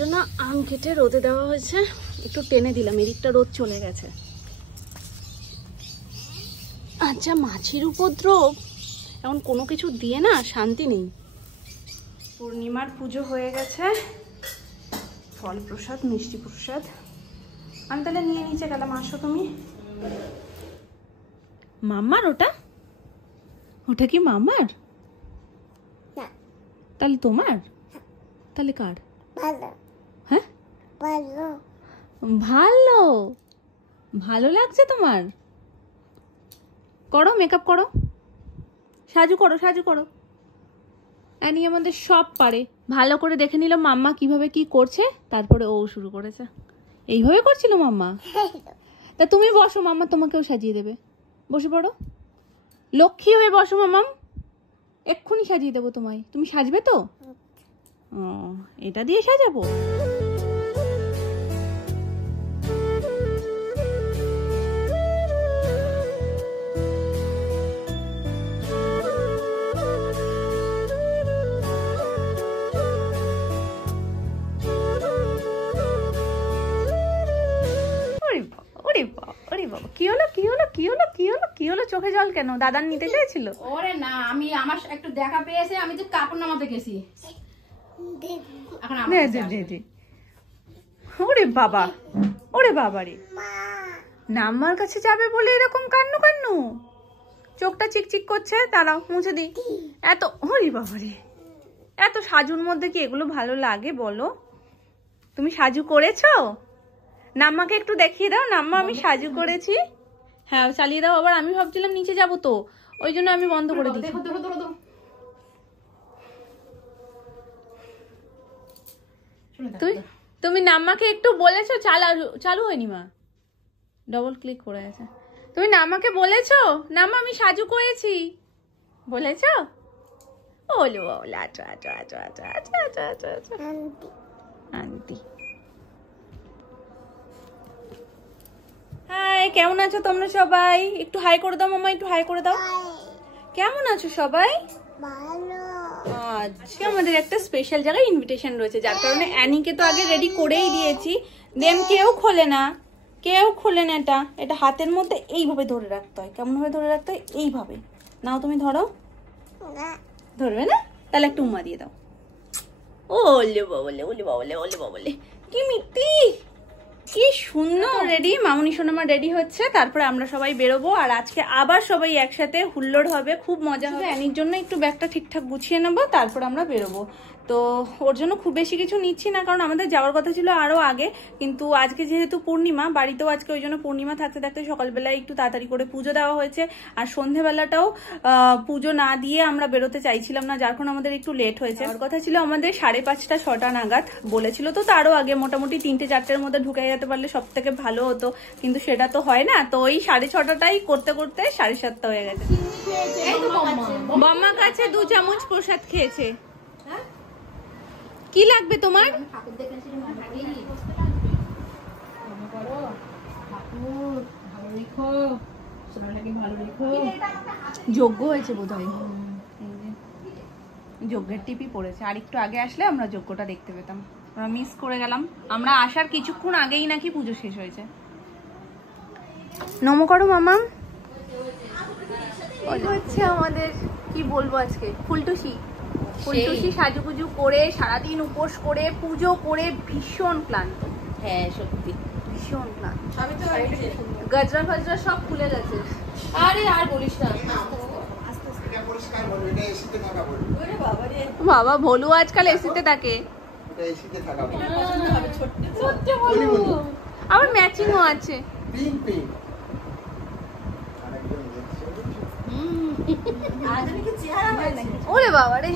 জন্য আম কেটে রোদে দেওয়া হয়েছে, একটু টেনে দিলাম, এদিকটা রোদ চলে গেছে। আচ্ছা, মাছির উপদ্রব, এখন কোনো কিছু দিয়ে না শান্তি নেই। পূর্ণিমার পুজো হয়ে গেছে, ফল প্রসাদ, মিষ্টি প্রসাদ আমি তাহলে নিয়ে নিচে গেলাম। আসো তুমি। মাম্মার ওটা? ওটা কি মাম্মার? তাহলে তোমার? তাহলে কার? হ্যাঁ, ভালো ভালো লাগছে তোমার? করো, মেকআপ করো, সাজু করো, সাজু করো। অ্যানি আমাদের সব পারে। ভালো করে দেখে নিল মাম্মা কিভাবে কি করছে, তারপরে ও শুরু করেছে। এইভাবে করছিল মাম্মা? তা তুমি বসো, মাম্মা তোমাকেও সাজিয়ে দেবে। বসে পড়ো, লক্ষ্মী হয়ে বসো মাম্মাম, এক্ষুনি সাজিয়ে দেবো তোমায়। তুমি সাজবে তো? ও, এটা দিয়ে সাজাবো? কি হলো, কি হলো, কি হলো, কি হলো, কি হলো? চোখে জল কেন? দাদার নিতে চাইছিল? ওরে না, আমি আমার একটু দেখা পেয়েছে, আমি তো কাপড় নামাতে গেছি। ওরে বাবা, ওরে বাবা রে, নাম্মার কাছে যাবে বলে এরকম কান্নু কান্নু, চোখটা চিকচিক করছে। দাঁড়াও মুছে দিই। এত, ওরে বাবা রে, এত সাজুর মধ্যে কি এগুলো ভালো লাগে বলো? তুমি সাজু করেছো? নাম্মাকে একটু দেখিয়ে দাও, নাম্মা আমি সাজু করেছি। হ্যাঁ, চালিয়ে দাও। আবার আমি ভাবছিলাম নিচে যাবো তো, ওই জন্য আমি বন্ধ করে দিই। তুমি নাম্মাকে একটু বলেছো? চালু হয়নি মা, ডবল ক্লিক করে আছে। তুমি নাম্মাকে বলেছো নাম্মা আমি সাজু করেছি? বলেছো? ওলো ওলা, আচ্ছা আচ্ছা আচ্ছা আচ্ছা আচ্ছা আচ্ছা আচ্ছা আচ্ছা। আন্টি, হাই, কেমন আছো তোমরা সবাই? একটু হাই করে দাও মামা, একটু হাই করে দাও। কেমন আছো সবাই? আজকে আমাদের একটা স্পেশাল জায়গায় ইনভিটেশন রয়েছে, যার কারণে অ্যানিকে তো আগে রেডি করেই দিয়েছি। দেন কেউ খোলে না, কেউ খোলে না। এটা হাতের মধ্যে এইভাবে ধরে রাখতে হয়। কেমন ভাবে ধরে রাখতে হয়? এইভাবে। নাও তুমি ধরো। ধরবে না? তাহলে একটু উম্মা দিয়ে দাও। ওলে বাবলে, ওলে বাবলে, ওলে বাবলে, কি মিত্তি, কি সুন্দর রেডি। মামুনি সোনামা রেডি হচ্ছে, তারপরে আমরা সবাই বেরোবো। আর আজকে আবার সবাই একসাথে হুল্লোড় হবে, খুব মজা হবে। অ্যানির জন্য একটু ব্যাগটা ঠিকঠাক গুছিয়ে নেবো, তারপর আমরা বেরোবো। তো ওর জন্য খুব বেশি কিছু নিচ্ছি না, কারণ আমাদের যাওয়ার কথা ছিল আরো আগে, কিন্তু আজকে যেহেতু পূর্ণিমা, বাড়িতেও আজকে ওই জন্য পূর্ণিমা থাকতে থাকতে সকালবেলায় একটু তাড়াতাড়ি করে পুজো দেওয়া হয়েছে। আর সন্ধেবেলাটাও পুজো না দিয়ে আমরা বেরোতে চাইছিলাম না, যার কারণে আমাদের একটু লেট হয়েছে। আমার কথা ছিল আমাদের 5:30 6টা নাগাদ, বলেছিল তো তারও আগে, মোটামুটি 3টে 4টের মধ্যে ঢুকে যেতে পারলে সব থেকে ভালো হতো, কিন্তু সেটা তো হয় না। তো ওই 6:30টাই করতে করতে 7:30 হয়ে গেছে। বাম্মা কাছে 2 চামচ প্রসাদ খেয়েছে। কি লাগবে তোমার? যজ্ঞ হয়েছে বোধহয়, যজ্ঞের টিপি পড়েছে। আর একটু আগে আসলে আমরা যজ্ঞটা দেখতে পেতাম, আমরা মিস করে গেলাম। আমরা আসার কিছুক্ষণ আগেই নাকি পুজো শেষ হয়েছে। নমো করো মামা। হচ্ছে আমাদের, কি বলবো, আজকে ফুলটুসি সাজুগুজু করে সারাদিন উপোস করে পুজো করে ভীষণ ক্লান্ত। হ্যাঁ সত্যি ভীষণ ক্লান্ত। গজরা ফজরা সব খুলে গেছে। আরে আর বলিস না, বাবা ভোলু আজকাল এসিতে থাকে। আবার ম্যাচিংও আছে। ওরে বাবা রে,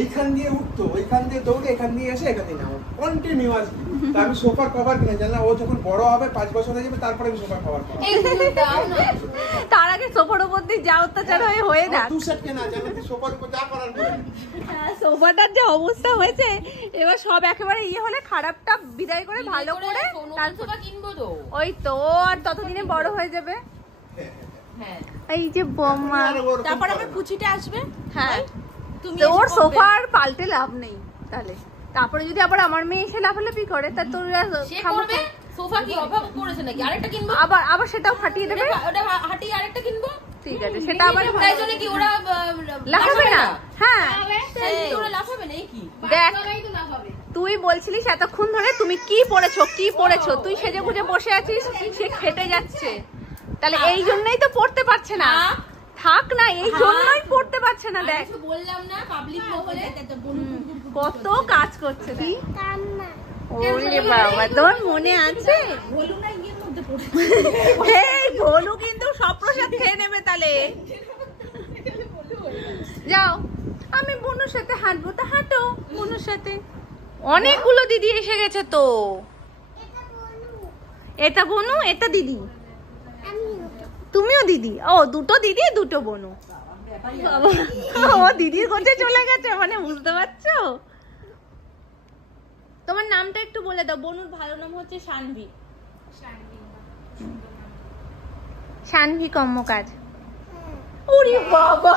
এইখান দিয়ে উঠতো, ওইখান দিয়ে দৌড়ে এখান দিয়ে এসে এখানে নাও কন্টিনিউয়াস। আমি সোফার কভার কিনে জানলাম ও যখন বড় হবে 5 বছর হয়ে যাবে, তারপরে আমি সোফার কভার কিনবো। তার আগে সোফার উপর দিয়ে যা অত্যাচার হয়ে না, 2 সেট কেনা যাবে, সোফার উপর যা করার করে। সোফাটার যে অবস্থা হয়েছে, এবার সব একেবারে হলে খারাপটা বিদায় করে ভালো করে তারপর কিনবো তো। ওই তো, আর ততদিনে বড় হয়ে যাবে। হ্যাঁ, এই যে বম্মা, তারপর আমার কুচিটা আসবে। হ্যাঁ তোর সোফা আর পাল্টে লাভ নেই তাহলে। তারপরে যদি আবার আমার মেয়ে এসে লাফালাফি করে তা তোর সোফা কি অভাব পড়েছে নাকি? আরেকটা কিনবো, আবার সেটাও ফাটিয়ে দেবে। ওটা হাটিয়ে আরেকটা কিনবো, ঠিক আছে, সেটা আবার তাই জন্য কি ওরা লাফাবে না? হ্যাঁ ওরা লাফাবে না কি? দেখ তুই বলছিলিস এতক্ষণ ধরে তুমি কি পড়েছো, তুই সেজে গুজে বসে আছিস, সে খেটে যাচ্ছে, তাহলে এই জন্যই তো পড়তে পারছে না। থাক না, এই জন্যই পড়তে পারছে না। দেখ বললাম না পাবলিক মহলে কত কাজ করছে। ওরে বাবা, তোর মনে আছে? ভোলু কিন্তু সব প্রসাদ খেয়ে নেবে তাহলে। যাও, আমি বনুর সাথে হাঁটবো, তা হাঁটো বনুর সাথে। অনেকগুলো দিদি এসে গেছে তো। এটা বনু, এটা দিদি, তুমিও দিদি। ও দুটো দিদি দুটো বনু। ও দিদির কাছে চলে গেছে, মানে বুঝতে পারছো? তোমার নামটা একটু বলে দাও। বনুর ভালো নাম হচ্ছে শানভি। শানভি কর্মকার। ওরে বাবা,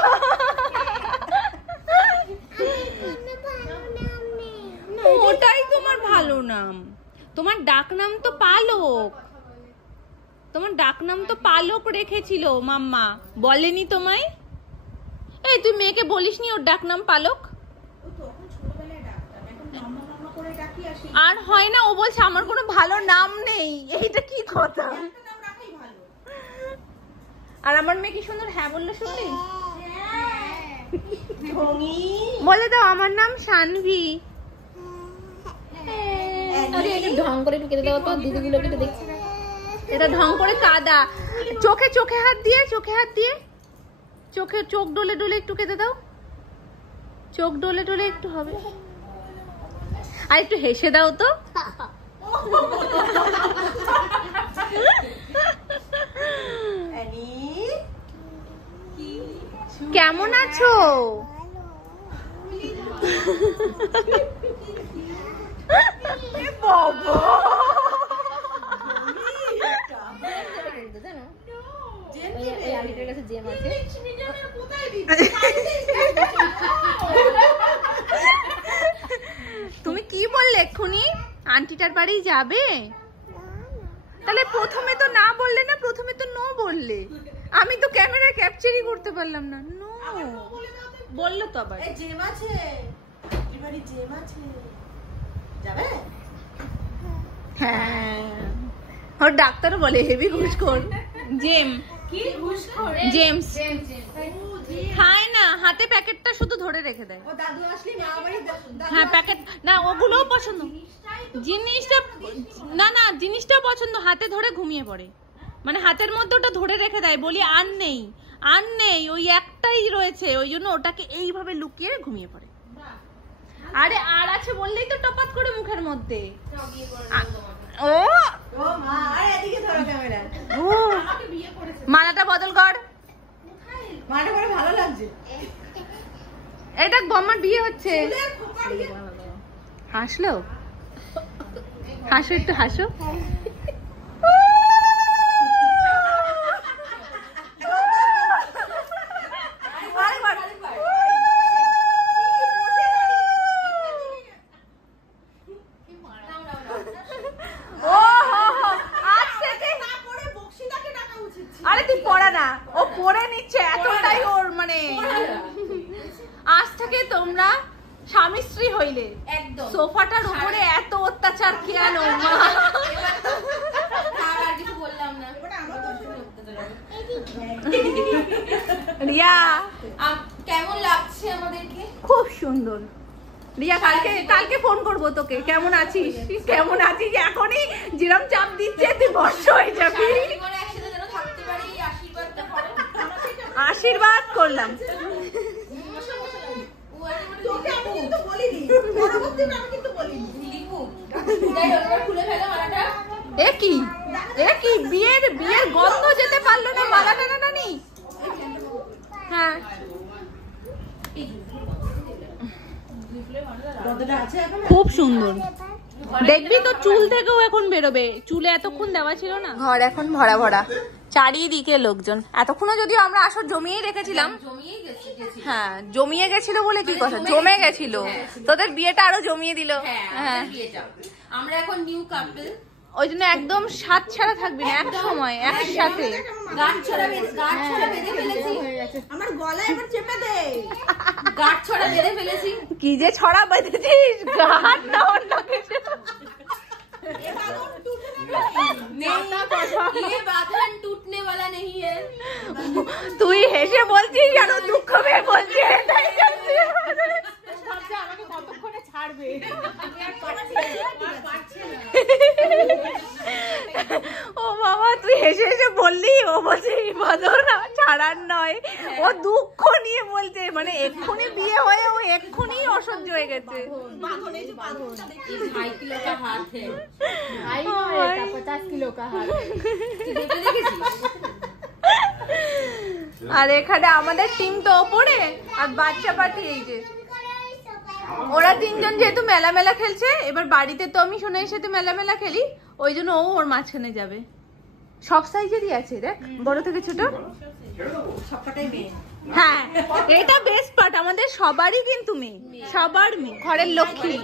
ওটাই তোমার ভালো নাম। তোমার ডাক নাম তো পালক। তোমার ডাক নাম তো পালক রেখেছিল মাম্মা, বলেনি তোমায়? এই তুই মেয়েকে বলিসনি ওর ডাক নাম পালক? আর হয় না, ও বলছে আমার কোনো ভালো নাম নেই। এইটা কি কথা? আর আমার মেয়ে কি সুন্দর হ্যাঁ বললো, শুনলি? বলে দাও আমার নাম শানভি। আরে এটা ঢং করে একটু কেটে দাও তো, দিদিগুলোকে একটু দেখছি। এটা ঢং করে কাদা। চোখে হাত দিয়ে চোখ ডলে ডলে একটু কেটে দাও। চোখ ডলে ডলে একটু হবে। আর একটু হেসে দাও তো। কেমন আছো? বাবা তুমি কি বললে এক্ষুনি? আন্টিটার বাড়ি যাবে? তাহলে প্রথমে তো না বললে না, প্রথমে তো নো বললে। আমি তো ক্যামেরা ক্যাপচারই করতে পারলাম না। নো বললো তো আবার। হ্যাঁ, ওর ডাক্তারও বলে হেভি ঘুষখোর। জেমস খায় না, হাতে প্যাকেটটা শুধু ধরে রেখে দেয়। হ্যাঁ প্যাকেট না, ওগুলোও পছন্দ। জিনিসটা পছন্দ, হাতে ধরে ঘুমিয়ে পড়ে, মানে হাতের মধ্যে ওটা ধরে রেখে দেয়। বলি আর নেই, ওই একটাই রয়েছে, ওই জন্য ওটাকে এইভাবে লুকিয়ে ঘুমিয়ে পড়ে। আরে আর আছে বললেই তো টপাত করে মুখের মধ্যে। ও মালাটা বদল কর। ভালো লাগছে। এটা বম্মার বিয়ে হচ্ছে। হাসো একটু হাসো। আরে তুই পড়া না, ও পড়ে নিচ্ছে এতটাই ওর, মানে আজ থেকে তোমরা স্বামী স্ত্রী হইলে একদম। সোফাটার উপরে এত অত্যাচার কেন? রিয়া কেমন লাগছে আমাদেরকে? খুব সুন্দর। রিয়া কালকে ফোন করবো তোকে। কেমন আছিস এখনই যেরকম চাপ দিচ্ছে তুই বর্ষ হয়ে যাবি। আশীর্বাদ করলাম। এ কি বিয়ের গন্ধ যেতে পারলো না মালাটা না নানি। হ্যাঁ খুব সুন্দর। দেখবি তো চুল থেকেও এখন বেরোবে, চুলে এতক্ষণ দেওয়া ছিল না। ঘর এখন ভরা চারিদিকে লোকজন। এতক্ষণও যদিও আমরা আসর জমিয়েই রেখেছিলাম, জমিয়েই গেছি। হ্যাঁ জমিয়ে গেছিল বলে কি কথা, জমে গেছিল, তোদের বিয়েটা আরো জমিয়ে দিল। হ্যাঁ আমরা এখন নিউ কাপল, ওই জন্য একদম সাত ছাড়া থাকবি না, এক সময় একসাথে গাঁট ছড়া বেঁধে ফেলেছি, আমার গলায় এবার চেপে দে, গাঁট ছড়া বেঁধে ফেলেছি। কি যে ছড়া বেঁধেছিস, গাঁট না অন্য কিছু। তুই হেসে বলছিস যেন দুঃখ পেয়ে বলছিস, আমাকে কতক্ষণে ছাড়বে। ও বাবা তুই হেসে হেসে বললি, ও বলছে বাঁধন ছাড়ার নয়, ও দুঃখ নিয়ে বলছে, মানে এক্ষুনি বিয়ে হয়ে ও এক্ষুনি অসহ্য হয়ে গেছে। 50 किलो का हाथ। আর এখানে আমাদের টিম তো ওপরে, আর বাচ্চা পার্টি এই যে ওরা তিনজন যেহেতু মেলা মেলা খেলছে, এবার বাড়িতে তো আমি সোনাইয়ের সাথে মেলা মেলা খেলি, ওই জন্য ও ওর মাঝখানে যাবে। সব সাইজেরই আছে দেখ, বড় থেকে ছোট সবকটাই মেয়ে। হ্যাঁ এটা বেস্ট পার্ট, আমাদের সবারই কিন্তু মেয়ে, সবার মেয়ে, ঘরের লক্ষ্মী।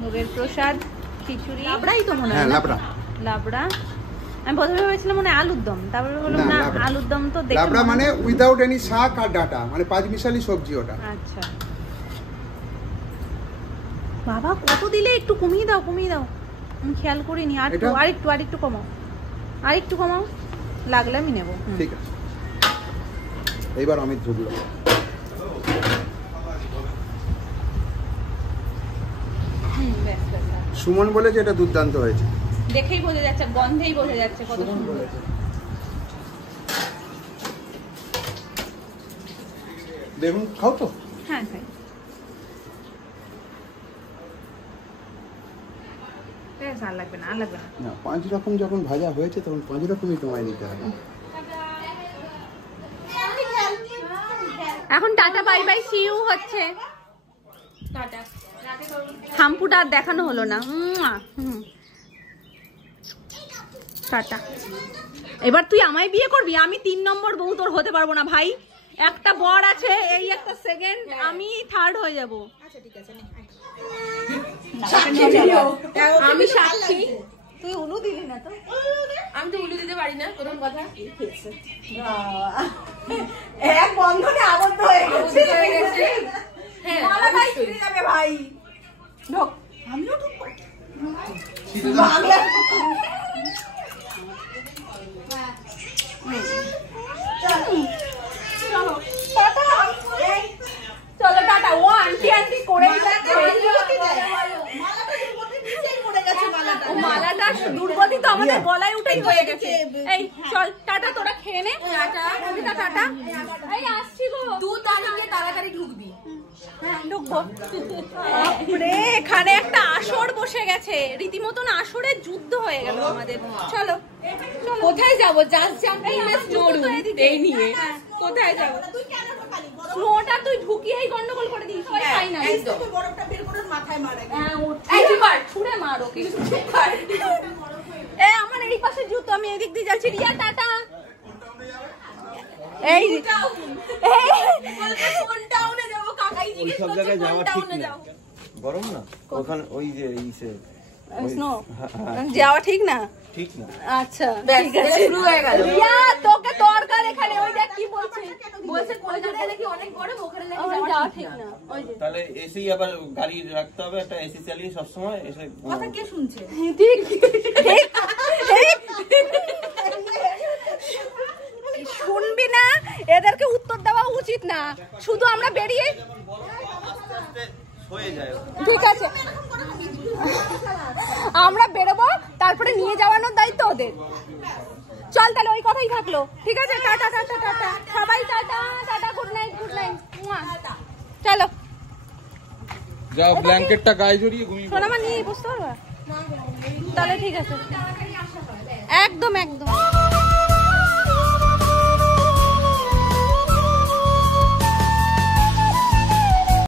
ভোগের প্রসাদ খিচুড়ি, লাবড়াই তো মনে হয়, লাবড়া। আমি প্রথমে ভেবেছিলাম মনে হয় আলুর দম, তারপরে বললাম না আলুর দম তো দেখে লাবড়া মানে উইদাউট এনি শাক আর ডাটা, মানে 5 মিশালি সবজি ওটা। আচ্ছা বাবা কত দিলে, একটু কমিয়ে দাও আমি খেয়াল করিনি, আরেকটু কমাও, লাগলে আমি নেবো। ঠিক আছে এইবার অমিত ঢুকলো। সুমন বলেছে এটা দুর্দান্ত হয়েছে, দেখেই বোঝা যাচ্ছে, গন্ধেই বোঝা যাচ্ছে কত সুন্দর। দেখুন খাও তো। হ্যাঁ খাই, আর লাগবে না। না 5 রকম যখন ভাজা হয়েছে তখন 5 রকমই তোমায় নিতে হবে। এখন tata bye bye see you হচ্ছে, টাটা। হাম্পুটা আর দেখানো হলো না। টাটা। এবার তুই আমায় বিয়ে করবি, আমি 3 নম্বর বউ তোর হতে পারবো না ভাই, একটা বর আছে, এই একটা সেকেন্ড, আমি থার্ড হয়ে যাবো। আচ্ছা ঠিক আছে, আমি সাক্ষী, তুই উলু দিলি না তো? আমি তো উলু দিতে পারি না, প্রথম কথা। এক বন্ধনে আবদ্ধ হয়ে গেছে। হ্যাঁ মালাটাই ছিঁড়ে যাবে ভাই। ঢোক, আমিও ঢুকবো। বাংলা চলো টাটা। ও আন্টি করেই যাচ্ছে, মালাটা দুর্গতি তো আমাদের গলায় উঠেই হয়ে গেছে। এই চল টাটা, তোরা খেয়ে নে। টাটা, এই আসছি গো। তাড়াতাড়ি ঢুকবি। ঢুকবো। এখানে একটা আসর বসে গেছে, রীতিমতন আসরের যুদ্ধ হয়ে গেল আমাদের। চলো কোথায় যাবো? জাস্ট জাম্পিং এই নিয়ে কোথায় যাবো? স্নোটা তুই ঢুকিয়েই গন্ডগোল করে দিস, তাই না? বরফটা বের করে মাথায় মারে। ছুড়ে মার ওকে। আমার এই পাশে জুতো, আমি এদিক দিয়ে যাচ্ছি। রিয়া টাটা। এই কোন টাউনে যাবো? কাকাই জিজ্ঞেস সব জায়গায় যাওয়া ঠিক না, গরম না ওখানে, ওই যে ইসে স্নো যাওয়া ঠিক না। আচ্ছা ঠিক আছে, শুরু হয়ে গেল। রিয়া তোকে দরকার এখানে, ওই দেখ কি বলছে। বলছে কলকাতায় নাকি অনেক গরম, ওখানে নাকি যাওয়া ঠিক না। ওই যে তাহলে এসি আবার গাড়ি রাখতে হবে, একটা এসি চালিয়ে সবসময় এসে কথা কে শুনছে? ঠিক শুনবি না, এদেরকে উত্তর দেওয়া উচিত না, শুধু আমরা বেরিয়ে হয়ে যায়। ঠিক আছে আমরা বেরোবো, তারপরে নিয়ে যাওয়ানোর দায়িত্ব ওদের। চল তাহলে ওই কথাই থাকলো, ঠিক আছে? টাটা টাটা টাটা সবাই, টাটা টাটা, গুড নাইট চলো। যাও ব্ল্যাঙ্কেটটা গায়ে জড়িয়ে ঘুমিয়ে শোনা মা নিয়ে বুঝতে পারবা তাহলে, ঠিক আছে একদম।